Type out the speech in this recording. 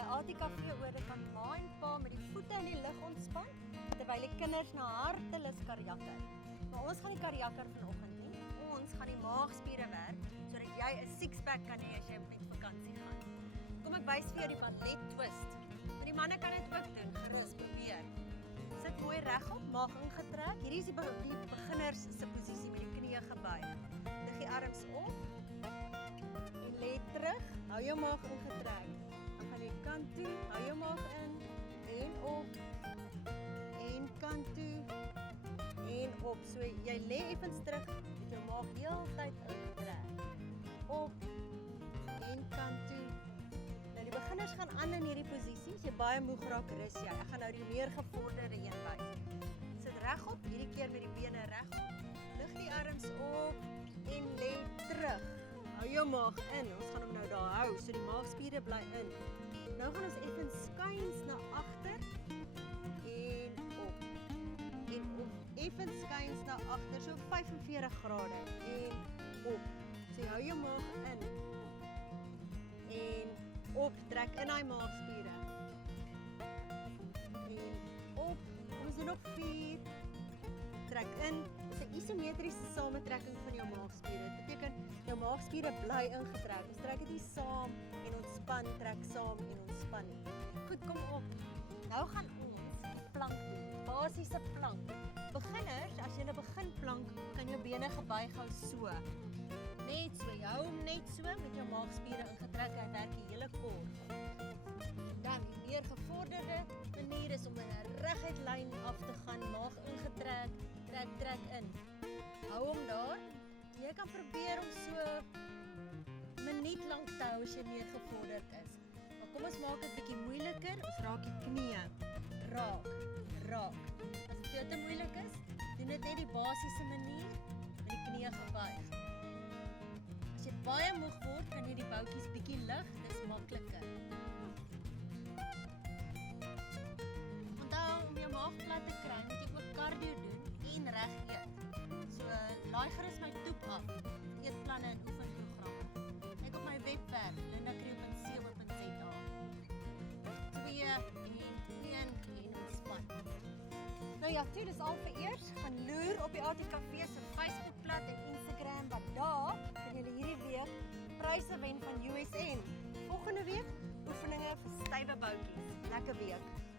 by ATKV oor kan ma en pa met die voete in die lug ontspan, terwyl die kinders na hartelus karjakker. Maar ons gaan nie karjakker vanoggend nie. Ons gaan die maagspiere werk, sodat jy 'n six-pack kan hê as jy met vakansie gaan. Kom ek wys vir jou die ballet twist. Maar die manne kan dit ook doen, gerus probeer. Sit mooi regop, maag ingetrek. Hierdie is die beginners se posisie met die knieë gebuig. Lig die arms op en lê terug. Hou jou maag ingetrek. Dan gaan jy kant toe, hou jou maag in en op en kant toe en op. So jy lê effens terug met jou maag heeltyd ingetrek. Op en kant toe. Nou die beginners gaan aan in hierdie posisie. As jy baie moeg raak, rus jy. Ek gaan nou die meer gevorderde een wys. Sit regop, hierdie keer met die bene regop. Lig die arms op en lê terug. Hou jou maag in. Ons gaan hom nou daar hou, so die maagspiere bly in. Nou gaan ons effens skuins na agter en op. En op. Effens skuins na agter, so 45 grade en op. So hou jou maag in. En op, trek in daai maagspiere. En op. Ons doen nog 4. Trek in. Dit is 'n isometriese samentrekking van jou maagspiere. Dit beteken jou maagspiere bly ingetrek. Ons trek dit nie saam en ontspan, trek saam en ontspan nie. Goed, kom op. Nou gaan ons die plank doen. Basiese plank. Beginners, as jy begin plank, kan jou bene gebuig hou so. Net so, jy hou hom net so met jou maagspiere ingetrek en werk die hele kort. Dan die meer gevorderde manier is om in 'n reguit lyn af te gaan, maag ingetrek, trek in. Hou hom daar. Jy kan probeer om so 'n minuut lank te hou as jy meer gevorderd is. Maar kom ons maak dit bietjie moeiliker. Ons raak die knieë. Raak. As dit jou te moeilik is, doen dit net die basiese manier met die knieë gebuig. As jy baie moeg word, kan jy die boutjies bietjie lig, dis makliker. Onthou, om jou maag plat te kry, moet jy ook cardio doen en reg eet. So, laai gerus my toep af, eetplanne en oefenprogramme. Kyk op my webwerf, lindakriel.co.za. 2 en 1 en ontspan. Nou ja, toe, dis al vir eers. Gaan loer op die ATKV se Facebookblad en Instagram, want daar kan julle hierdie week pryse wen van USN. Volgende week oefeninge vir stywe boutjies. Lekker week.